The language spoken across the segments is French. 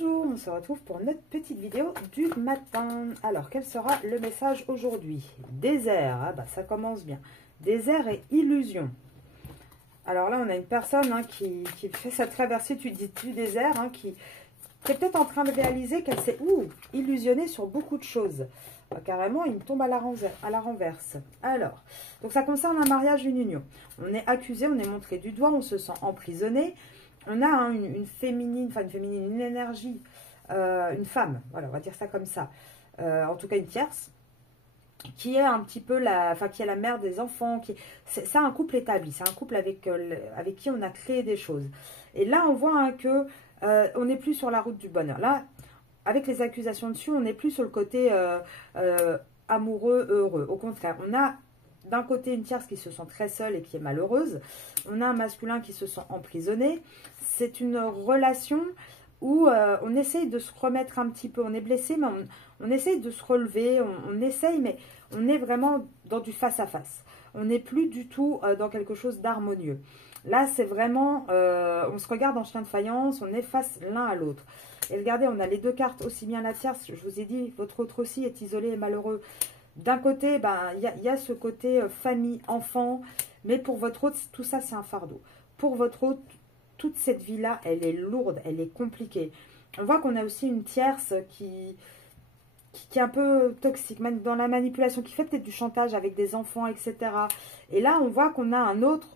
Bonjour, on se retrouve pour notre petite vidéo du matin. Alors, quel sera le message aujourd'hui? Désert, ah bah, ça commence bien. Désert et illusion. Alors là, on a une personne qui fait sa traversée du désert, qui est peut-être en train de réaliser qu'elle s'est illusionnée sur beaucoup de choses. Carrément, il me tombe à la renverse. Alors, donc ça concerne un mariage, une union. On est accusé, on est montré du doigt, on se sent emprisonné. On a une féminine, une énergie, une femme, voilà, on va dire ça comme ça. En tout cas, une tierce, qui est un petit peu qui est la mère des enfants. C'est un couple établi, c'est un couple avec qui on a créé des choses. Et là, on voit que on n'est plus sur la route du bonheur. Là, avec les accusations dessus, on n'est plus sur le côté amoureux, heureux. Au contraire, on a d'un côté une tierce qui se sent très seule et qui est malheureuse. On a un masculin qui se sent emprisonné. C'est une relation où on essaye de se remettre un petit peu. On est blessé, mais on essaye de se relever. On essaye, mais on est vraiment dans du face-à-face. On n'est plus du tout dans quelque chose d'harmonieux. Là, c'est vraiment, on se regarde en chien de faïence, on est face l'un à l'autre. Et regardez, on a les deux cartes, aussi bien la tierce, je vous ai dit, votre autre aussi est isolé et malheureux. D'un côté, il y a ce côté famille, enfant, mais pour votre autre, tout ça, c'est un fardeau. Pour votre autre, toute cette vie-là, elle est lourde, elle est compliquée. On voit qu'on a aussi une tierce qui est un peu toxique, même dans la manipulation, qui fait peut-être du chantage avec des enfants, etc. Et là, on voit qu'on a un autre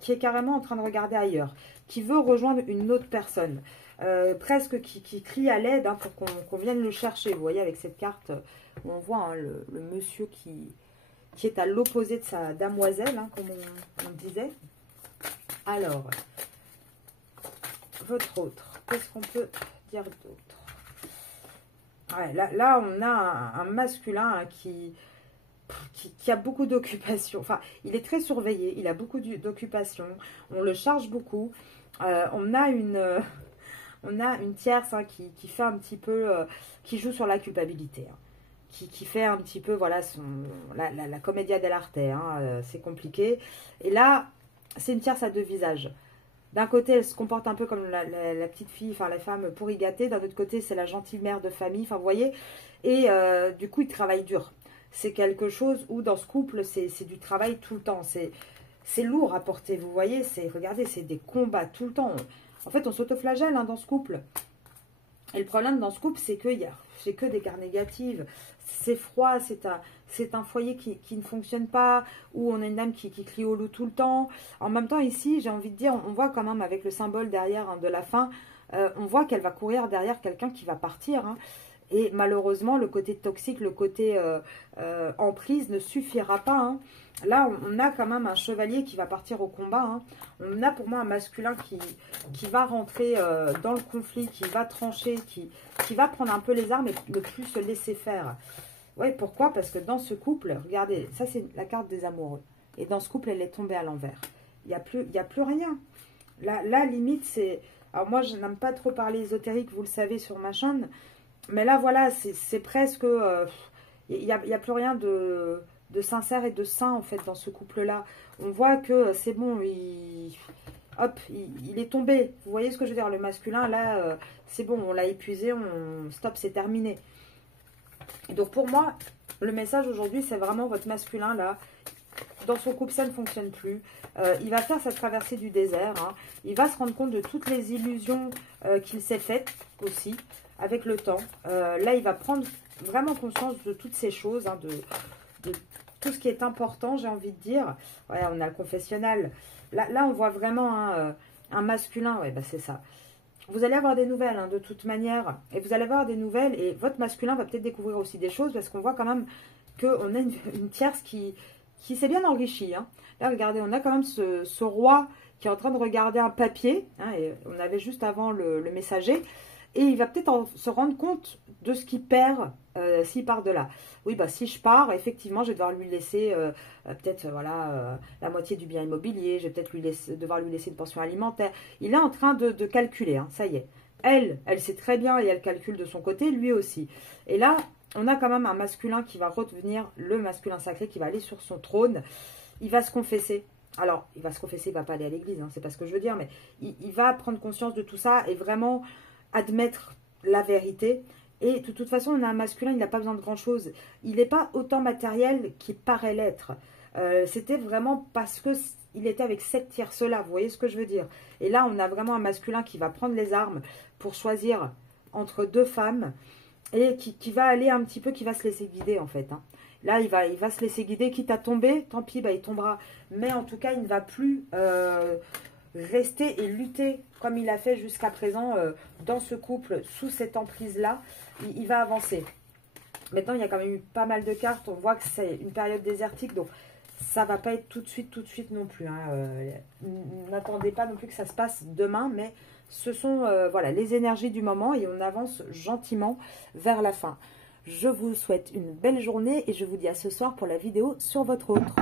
qui est carrément en train de regarder ailleurs, qui veut rejoindre une autre personne, presque qui crie à l'aide pour qu'on vienne le chercher. Vous voyez, avec cette carte, on voit le monsieur qui est à l'opposé de sa damoiselle, comme on disait. Alors, votre autre, qu'est-ce qu'on peut dire d'autre? Ouais, là, on a un masculin qui a beaucoup d'occupations. Enfin, il est très surveillé, il a beaucoup d'occupations. On le charge beaucoup. On a une tierce qui fait un petit peu, qui joue sur la culpabilité. Qui fait un petit peu, voilà, la commedia dell'arte. C'est compliqué. Et là, c'est une tierce à deux visages. D'un côté, elle se comporte un peu comme la petite fille, la femme pourri gâtée. D'un autre côté, c'est la gentille mère de famille. Enfin, vous voyez. Et du coup, il travaille dur. C'est quelque chose où, dans ce couple, c'est du travail tout le temps. C'est lourd à porter, vous voyez. Regardez, c'est des combats tout le temps. En fait, on s'autoflagelle dans ce couple. Et le problème dans ce couple, c'est qu'il y a que des cartes négatives. C'est froid, c'est un foyer qui ne fonctionne pas, où on a une dame qui crie au loup tout le temps. En même temps, ici, j'ai envie de dire, on voit quand même avec le symbole derrière de la fin, on voit qu'elle va courir derrière quelqu'un qui va partir. Et malheureusement, le côté toxique, le côté emprise ne suffira pas. Là, on a quand même un chevalier qui va partir au combat. On a pour moi un masculin qui va rentrer dans le conflit, qui va trancher, qui va prendre un peu les armes et ne plus se laisser faire. Ouais, pourquoi? Parce que dans ce couple, regardez, ça c'est la carte des amoureux. Et dans ce couple, elle est tombée à l'envers. Il n'y a plus rien. Là, limite, c'est... Alors moi, je n'aime pas trop parler ésotérique, vous le savez, sur ma chaîne. Mais là, voilà, c'est presque... Il n'y a plus rien de sincère et de sain, en fait, dans ce couple-là. On voit que c'est bon, il est tombé. Vous voyez ce que je veux dire? Le masculin, là, c'est bon, on l'a épuisé, stop, c'est terminé. Et donc, pour moi, le message aujourd'hui, c'est vraiment votre masculin, là. Dans son couple, ça ne fonctionne plus. Il va faire sa traversée du désert. Il va se rendre compte de toutes les illusions qu'il s'est faites aussi, avec le temps. Là, il va prendre vraiment conscience de toutes ces choses, de tout ce qui est important, j'ai envie de dire. Ouais, on a le confessionnal. Là, on voit vraiment un masculin. Ouais, c'est ça. Vous allez avoir des nouvelles, de toute manière. Et vous allez avoir des nouvelles. Et votre masculin va peut-être découvrir aussi des choses. Parce qu'on voit quand même qu'on a une tierce qui s'est bien enrichie. Là, regardez, on a quand même ce roi qui est en train de regarder un papier. Et on avait juste avant le messager. Et il va peut-être se rendre compte de ce qu'il perd s'il part de là. Oui, si je pars, effectivement, je vais devoir lui laisser peut-être la moitié du bien immobilier. Je vais peut-être devoir lui laisser une pension alimentaire. Il est en train de calculer, ça y est. Elle sait très bien et elle calcule de son côté, lui aussi. Et là, on a quand même un masculin qui va redevenir le masculin sacré, qui va aller sur son trône. Il va se confesser. Alors, il va se confesser, il ne va pas aller à l'église, c'est pas ce que je veux dire, mais il va prendre conscience de tout ça et vraiment... admettre la vérité. Et de toute façon, on a un masculin, il n'a pas besoin de grand-chose. Il n'est pas autant matériel qu'il paraît l'être. C'était vraiment parce que il était avec cette tierce-là, vous voyez ce que je veux dire. Et là, on a vraiment un masculin qui va prendre les armes pour choisir entre deux femmes et qui va aller un petit peu, qui va se laisser guider en fait. Hein. Là, il va se laisser guider, quitte à tomber, tant pis, bah, il tombera. Mais en tout cas, il ne va plus rester et lutter comme il a fait jusqu'à présent dans ce couple, sous cette emprise-là. Il va avancer. Maintenant, il y a quand même eu pas mal de cartes. On voit que c'est une période désertique, donc ça va pas être tout de suite non plus. Hein. N'attendez pas non plus que ça se passe demain, mais ce sont voilà, les énergies du moment et on avance gentiment vers la fin. Je vous souhaite une belle journée et je vous dis à ce soir pour la vidéo sur votre autre.